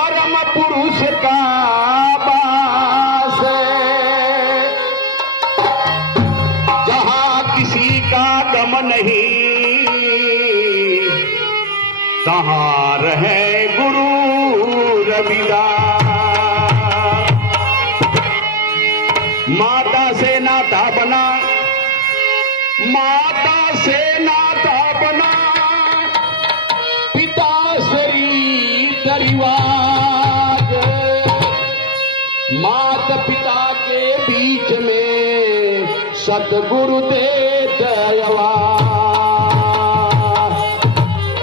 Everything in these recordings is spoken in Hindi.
परम पुरुष का वास है, जहां किसी का गम नहीं, तहां रहे गुरु रविदास। माता से नाता बना, माता से नाता बना, पिता शरीर रिवाज, माता पिता के बीच में सतगुरु दे दयावा।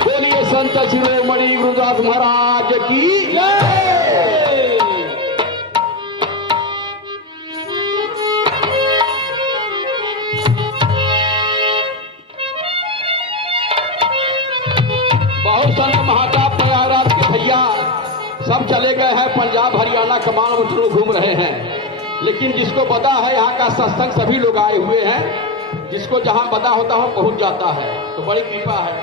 बोलिए संत शिरोमणि गुरुदास महाराज की जय। बहुत संत महाता प्रयागराज के भैया सब चले गए हैं, पंजाब हरियाणा कमान वचनों घूम रहे हैं, लेकिन जिसको पता है यहाँ का सत्संग सभी लोग आए हुए हैं, जिसको जहां पता होता हो पहुंच जाता है, तो बड़ी कृपा है।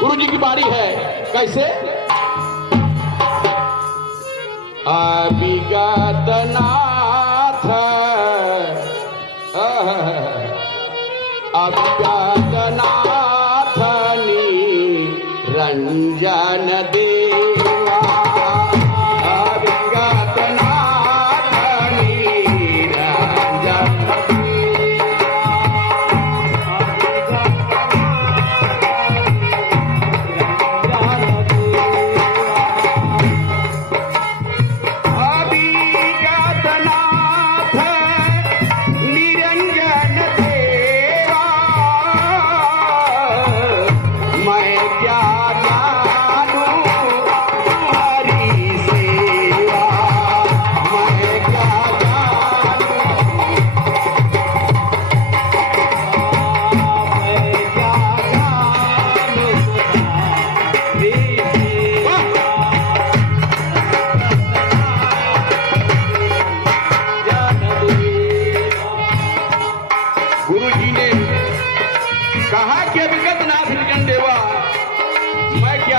गुरु जी की बारी है। कैसे? अभिगत नाथ अज्ञात नाथ निरंजन देवा, अभिगत नाथ निरंजन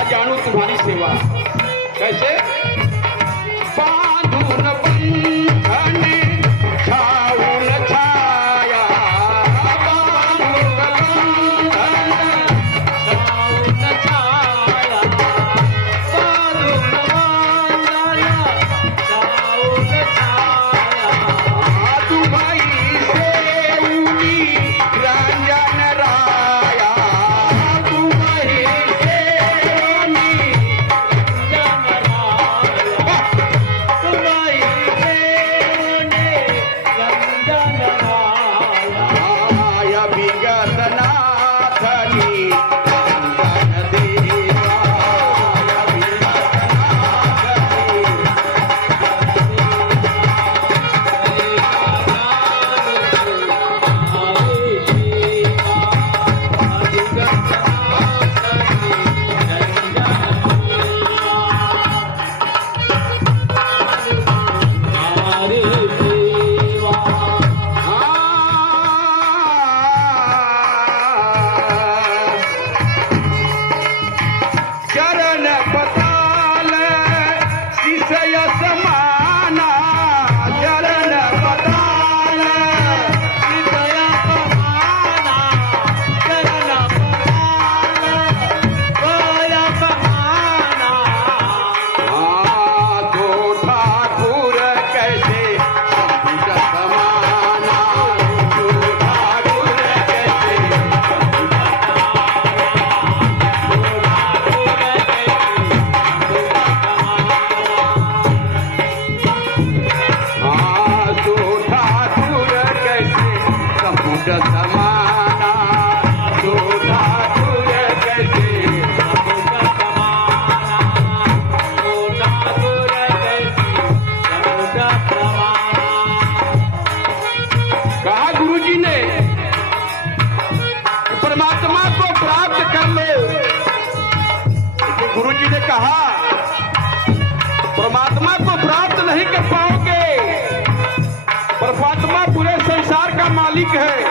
जानू तुम्हारी सेवा। कैसे? बांधू न बंधन छाऊ न छाया, बांधू न बंधन छाऊ न छाया, बांधू न बंधन छाऊ न छाया, तुम्हारी सेवनी रंजन राया, तुम्हारी कहा परमात्मा को प्राप्त नहीं कर पाओगे। परमात्मा पूरे संसार का मालिक है।